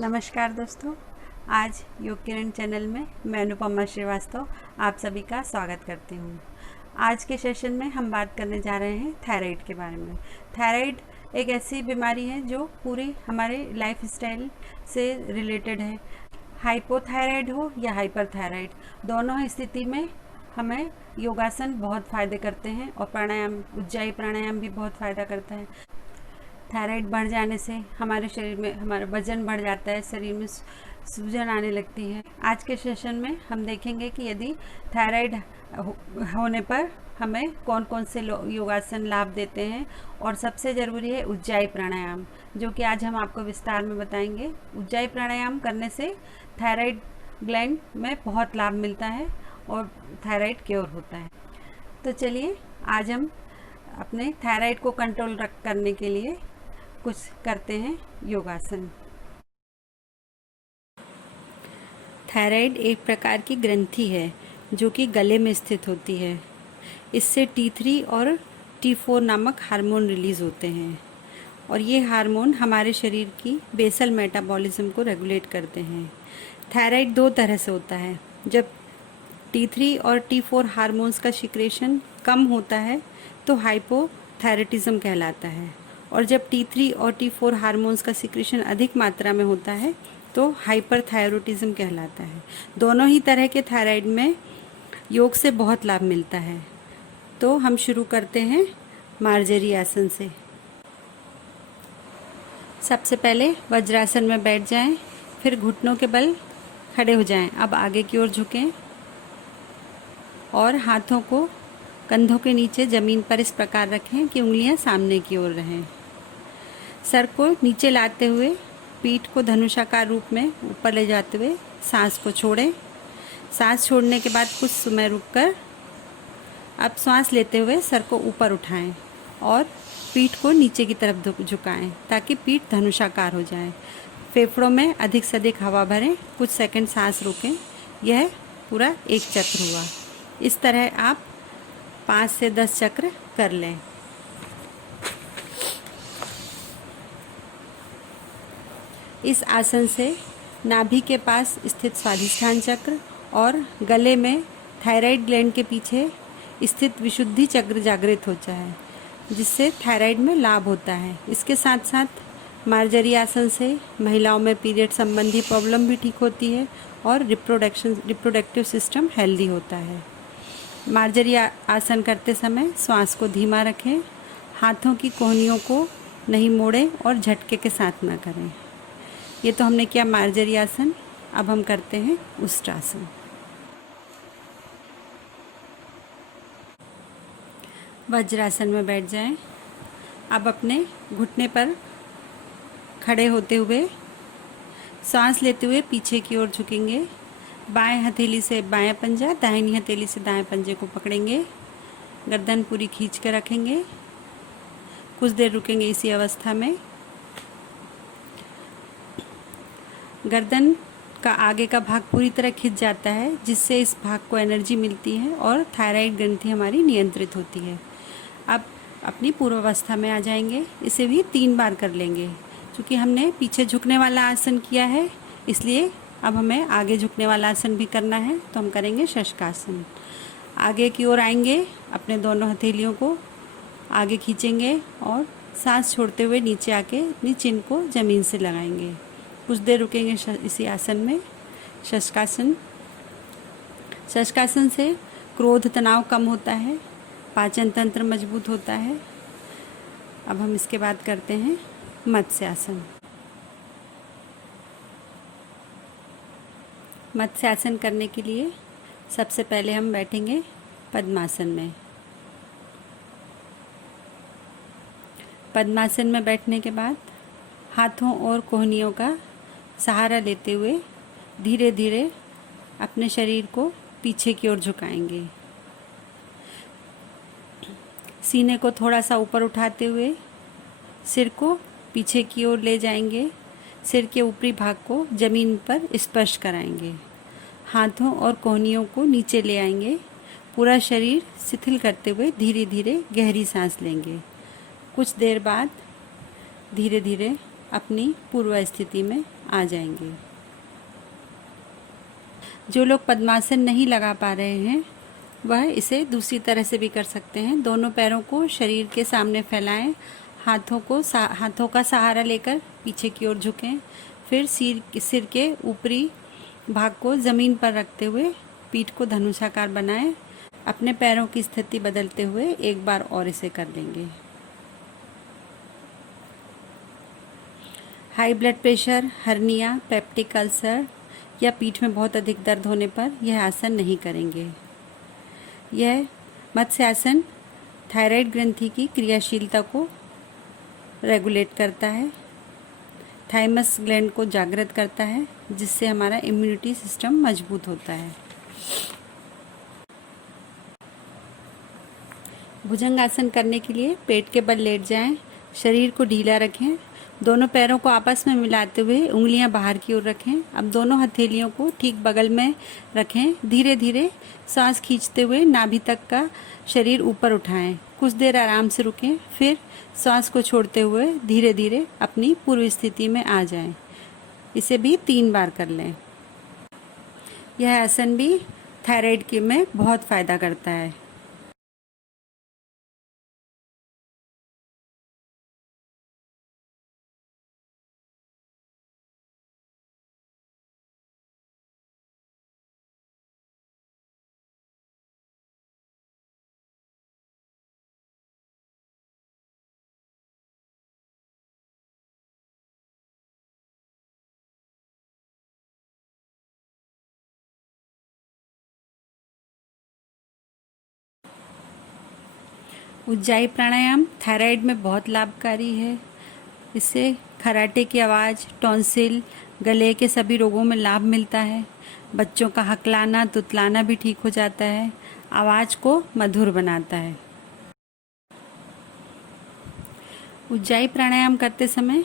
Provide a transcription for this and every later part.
नमस्कार दोस्तों। आज योग किरण चैनल में मैं अनुपमा श्रीवास्तव आप सभी का स्वागत करती हूँ। आज के सेशन में हम बात करने जा रहे हैं थायराइड के बारे में। थायराइड एक ऐसी बीमारी है जो पूरी हमारे लाइफ स्टाइल से रिलेटेड है। हाइपोथायराइड हो या हाइपरथायराइड, दोनों स्थिति में हमें योगासन बहुत फ़ायदे करते हैं और प्राणायाम, उज्जाई प्राणायाम भी बहुत फ़ायदा करता है। थायराइड बढ़ जाने से हमारे शरीर में हमारा वजन बढ़ जाता है, शरीर में सूजन आने लगती है। आज के सेशन में हम देखेंगे कि यदि थायराइड होने पर हमें कौन कौन से योगासन लाभ देते हैं, और सबसे ज़रूरी है उज्जाई प्राणायाम, जो कि आज हम आपको विस्तार में बताएंगे। उज्जाई प्राणायाम करने से थायराइड ग्लैंड में बहुत लाभ मिलता है और थायराइड क्योर होता है। तो चलिए आज हम अपने थायराइड को कंट्रोल करने के लिए कुछ करते हैं योगासन। थायराइड एक प्रकार की ग्रंथि है जो कि गले में स्थित होती है। इससे T3 और T4 नामक हार्मोन रिलीज होते हैं और ये हार्मोन हमारे शरीर की बेसल मेटाबॉलिज्म को रेगुलेट करते हैं। थायराइड दो तरह से होता है। जब T3 और T4 हार्मोन्स का सिक्रेशन कम होता है तो हाइपोथायराइडिज्म कहलाता है, और जब T3 और T4 हार्मोन्स का सिक्रेशन अधिक मात्रा में होता है तो हाइपरथायरोटिज्म कहलाता है। दोनों ही तरह के थायराइड में योग से बहुत लाभ मिलता है। तो हम शुरू करते हैं मार्जरी आसन से। सबसे पहले वज्रासन में बैठ जाएं, फिर घुटनों के बल खड़े हो जाएं। अब आगे की ओर झुकें और हाथों को कंधों के नीचे ज़मीन पर इस प्रकार रखें कि उंगलियां सामने की ओर रहें। सर को नीचे लाते हुए पीठ को धनुषाकार रूप में ऊपर ले जाते हुए सांस को छोड़ें। सांस छोड़ने के बाद कुछ समय रुककर अब सांस लेते हुए सर को ऊपर उठाएं और पीठ को नीचे की तरफ झुकाएं ताकि पीठ धनुषाकार हो जाए। फेफड़ों में अधिक से अधिक हवा भरें, कुछ सेकंड सांस रोकें। यह पूरा एक चक्र हुआ। इस तरह आप 5 से 10 चक्र कर लें। इस आसन से नाभि के पास स्थित स्वाधिष्ठान चक्र और गले में थायराइड ग्लैंड के पीछे स्थित विशुद्धि चक्र जागृत होता है, जिससे थायराइड में लाभ होता है। इसके साथ साथ मार्जरी आसन से महिलाओं में पीरियड संबंधी प्रॉब्लम भी ठीक होती है और रिप्रोडक्टिव सिस्टम हेल्दी होता है। मार्जरी आसन करते समय श्वास को धीमा रखें, हाथों की कोहनियों को नहीं मोड़ें और झटके के साथ ना करें। ये तो हमने किया मार्जरी आसन। अब हम करते हैं उष्ट्रासन। वज्रासन में बैठ जाएं। अब अपने घुटने पर खड़े होते हुए सांस लेते हुए पीछे की ओर झुकेंगे। बाएं हथेली से बाएं पंजा, दाहिनी हथेली से दाएं पंजे को पकड़ेंगे। गर्दन पूरी खींच कर रखेंगे। कुछ देर रुकेंगे इसी अवस्था में। गर्दन का आगे का भाग पूरी तरह खिंच जाता है, जिससे इस भाग को एनर्जी मिलती है और थायराइड ग्रंथि हमारी नियंत्रित होती है। अब अपनी पूर्वावस्था में आ जाएंगे। इसे भी 3 बार कर लेंगे। क्योंकि हमने पीछे झुकने वाला आसन किया है, इसलिए अब हमें आगे झुकने वाला आसन भी करना है। तो हम करेंगे शशकासन। आगे की ओर आएंगे, अपने दोनों हथेलियों को आगे खींचेंगे और सांस छोड़ते हुए नीचे आके अपनी चिन को ज़मीन से लगाएंगे। कुछ देर रुकेंगे इसी आसन में। शशकासन। शशकासन से क्रोध तनाव कम होता है, पाचन तंत्र मजबूत होता है। अब हम इसके बाद करते हैं मत्स्यासन। मत्स्यासन करने के लिए सबसे पहले हम बैठेंगे पद्मासन में। पद्मासन में बैठने के बाद हाथों और कोहनियों का सहारा लेते हुए धीरे धीरे अपने शरीर को पीछे की ओर झुकाएंगे। सीने को थोड़ा सा ऊपर उठाते हुए सिर को पीछे की ओर ले जाएंगे। सिर के ऊपरी भाग को ज़मीन पर स्पर्श कराएंगे। हाथों और कोहनियों को नीचे ले आएंगे। पूरा शरीर शिथिल करते हुए धीरे धीरे गहरी सांस लेंगे। कुछ देर बाद धीरे धीरे अपनी पूर्व स्थिति में आ जाएंगे। जो लोग पद्मासन नहीं लगा पा रहे हैं वह इसे दूसरी तरह से भी कर सकते हैं। दोनों पैरों को शरीर के सामने फैलाएं, हाथों का सहारा लेकर पीछे की ओर झुकें, फिर सिर के ऊपरी भाग को ज़मीन पर रखते हुए पीठ को धनुषाकार बनाएं। अपने पैरों की स्थिति बदलते हुए एक बार और इसे कर लेंगे। High blood pressure, hernia, peptic ulcer या पीठ में बहुत अधिक दर्द होने पर यह आसन नहीं करेंगे। यह मत्स्य आसन थायराइड ग्रंथि की क्रियाशीलता को रेगुलेट करता है, थाइमस ग्लैंड को जागृत करता है, जिससे हमारा इम्यूनिटी सिस्टम मजबूत होता है। भुजंग आसन करने के लिए पेट के बल लेट जाएं, शरीर को ढीला रखें, दोनों पैरों को आपस में मिलाते हुए उंगलियां बाहर की ओर रखें। अब दोनों हथेलियों को ठीक बगल में रखें। धीरे धीरे सांस खींचते हुए नाभि तक का शरीर ऊपर उठाएं। कुछ देर आराम से रुकें, फिर सांस को छोड़ते हुए धीरे धीरे अपनी पूर्व स्थिति में आ जाएं। इसे भी 3 बार कर लें। यह आसन भी थायराइड में बहुत फ़ायदा करता है। उज्जाई प्राणायाम थायराइड में बहुत लाभकारी है। इससे खराटे की आवाज़, टॉन्सिल, गले के सभी रोगों में लाभ मिलता है। बच्चों का हकलाना, तुतलाना भी ठीक हो जाता है। आवाज़ को मधुर बनाता है। उज्जाई प्राणायाम करते समय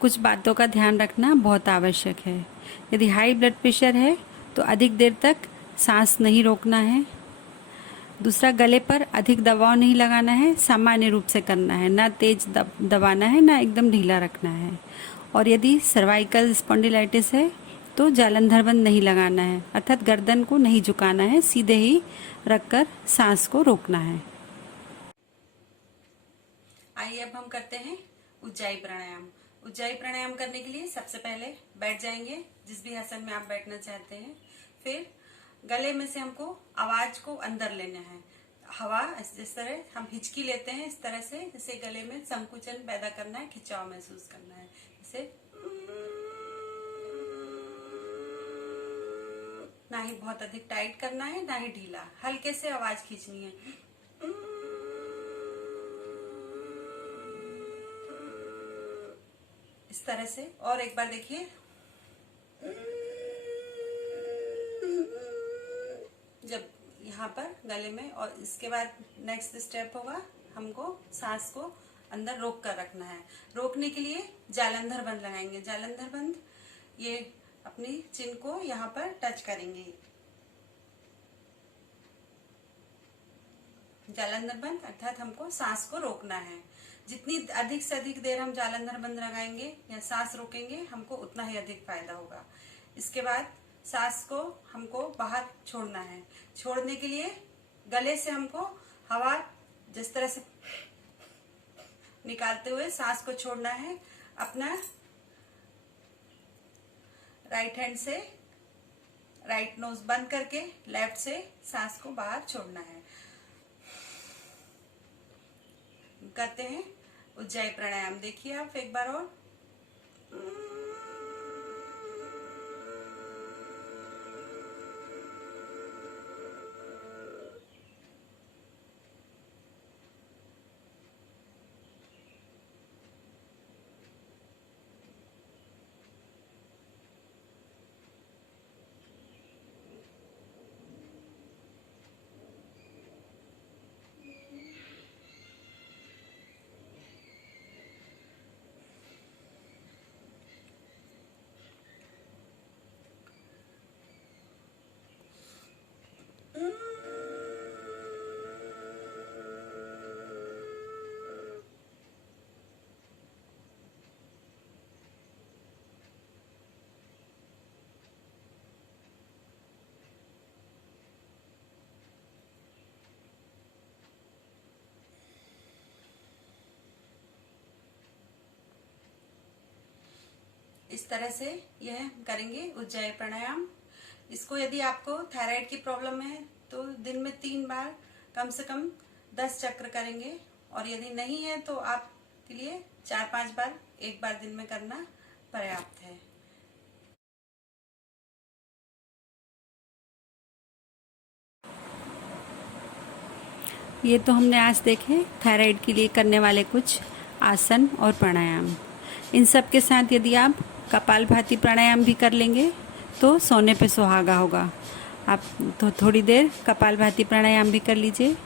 कुछ बातों का ध्यान रखना बहुत आवश्यक है। यदि हाई ब्लड प्रेशर है तो अधिक देर तक सांस नहीं रोकना है। दूसरा, गले पर अधिक दबाव नहीं लगाना है, सामान्य रूप से करना है, ना तेज दबाना है, ना एकदम ढीला रखना है। और यदि सर्वाइकल स्पॉन्डिलाइटिस है तो जालंधर बंद नहीं लगाना है, अर्थात गर्दन को नहीं झुकाना है, सीधे ही रखकर सांस को रोकना है। आइए अब हम करते हैं उज्जाई प्राणायाम। उज्जाई प्राणायाम करने के लिए सबसे पहले बैठ जाएंगे जिस भी आसन में आप बैठना चाहते हैं। फिर गले में से हमको आवाज को अंदर लेना है। हवा जिस तरह हम हिचकी लेते हैं इस तरह से, जैसे गले में संकुचन पैदा करना है, खिंचाव महसूस करना है। जैसे ना ही बहुत अधिक टाइट करना है, ना ही ढीला, हल्के से आवाज खींचनी है। इस तरह से। और एक बार देखिए, जब यहाँ पर गले में, और इसके बाद नेक्स्ट स्टेप होगा, हमको सांस को अंदर रोक कर रखना है। रोकने के लिए जालंधर बंद लगाएंगे। जालंधर बंद, ये अपनी चिन को यहाँ पर टच करेंगे। जालंधर बंद अर्थात हमको सांस को रोकना है। जितनी अधिक से अधिक देर हम जालंधर बंद लगाएंगे या सांस रोकेंगे, हमको उतना ही अधिक फायदा होगा। इसके बाद सांस को हमको बाहर छोड़ना है। छोड़ने के लिए गले से हमको हवा जिस तरह से निकालते हुए सांस को छोड़ना है। अपना राइट हैंड से राइट नोज बंद करके लेफ्ट से सांस को बाहर छोड़ना है। करते हैं उज्जाई प्राणायाम। देखिए आप एक बार और। इस तरह से यह करेंगे उज्जायी प्राणायाम। इसको यदि आपको थायराइड की प्रॉब्लम है तो दिन में 3 बार कम से कम 10 चक्र करेंगे, और यदि नहीं है तो आपके लिए 4-5 बार एक बार दिन में करना पर्याप्त है। ये तो हमने आज देखे थायराइड के लिए करने वाले कुछ आसन और प्राणायाम। इन सब के साथ यदि आप कपालभाति प्राणायाम भी कर लेंगे तो सोने पे सुहागा होगा। आप तो थोड़ी देर कपालभाति प्राणायाम भी कर लीजिए।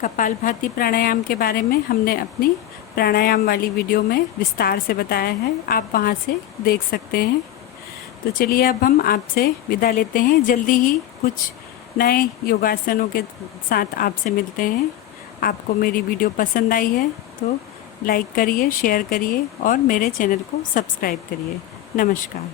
कपालभाति प्राणायाम के बारे में हमने अपनी प्राणायाम वाली वीडियो में विस्तार से बताया है, आप वहां से देख सकते हैं। तो चलिए अब हम आपसे विदा लेते हैं। जल्दी ही कुछ नए योगासनों के साथ आपसे मिलते हैं। आपको मेरी वीडियो पसंद आई है तो लाइक करिए, शेयर करिए और मेरे चैनल को सब्सक्राइब करिए। नमस्कार।